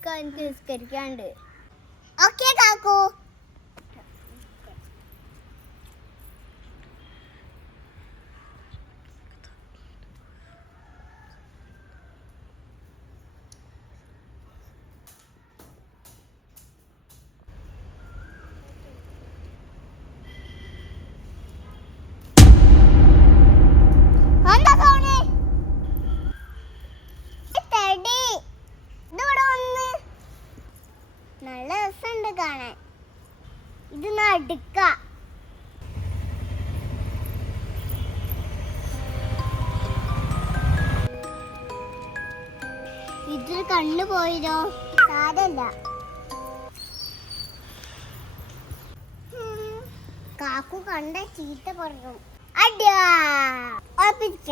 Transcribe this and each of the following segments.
കളിക്കാൻ എനിക്ക് നിസ്കരിക്കാണ്ട്. ഓക്കേ കാക്കു. നല്ല രസമുണ്ട് കാണാൻ. ഇത് നടുക്ക. ഇതിൽ കണ്ണു പോയിരോ? സാരല്ല. കാക്കു കണ്ട ചീത്ത പറഞ്ഞു. അടിയാ ഉറപ്പിച്ച.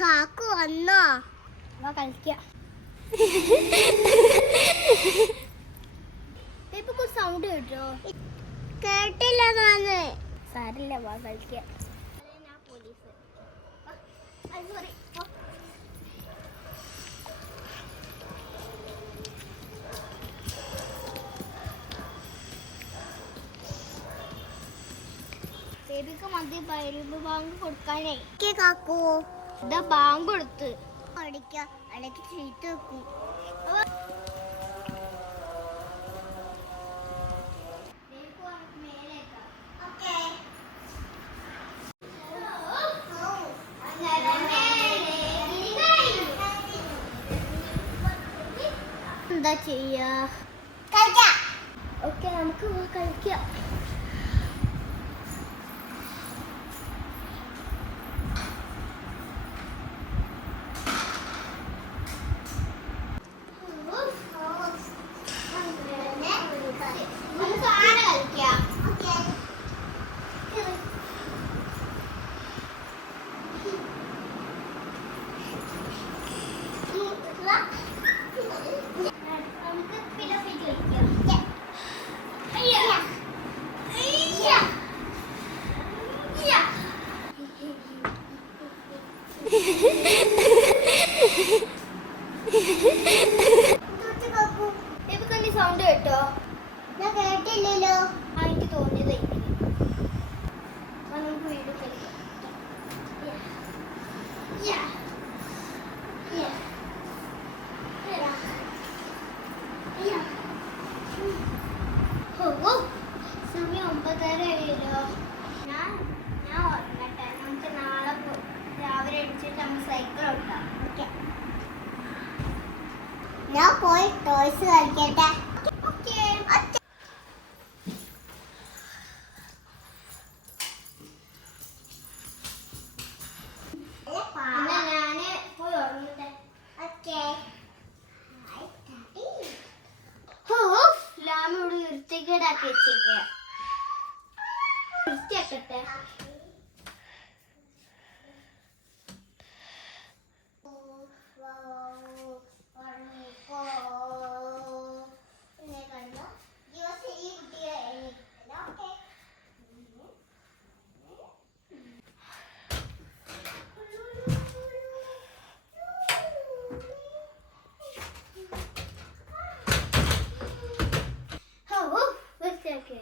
കാക്കു വന്നോ? കളിക്ക. സൗണ്ട് കേട്ടോ? കേട്ടില്ല. സാരില്ല, വാ കളിക്ക. ബേബിക്ക് മതി പരിപ്പ് ബാങ്ക് കൊടുക്കാനേ. കാക്കു ഇതാ ബാങ്ക് കൊടുത്ത് അടയ്ക്ക് ചീത്ത വെക്കും. എന്താ ചെയ്യാ? ഓക്കെ, നമുക്ക് കളിക്കാം. സൗണ്ട് കേട്ടോ? ഞാൻ കേട്ടില്ലല്ലോ. എനിക്ക് തോന്നിയത് നമുക്ക് വീണ്ടും കളിക്കാം. സമയം 9:30 ഞാൻ ഉറങ്ങട്ടെ. നമുക്ക് നാളെ രാവിലെ അടിച്ചിട്ട് നമുക്ക് സൈക്കിൾ ഓട്ടാം. ഓക്കെ, ഞാൻ പോയി ടോയ്സ് കളിക്കട്ടെ. വൃത്തിയാക്കട്ടെ. വൃത്തിയാക്കി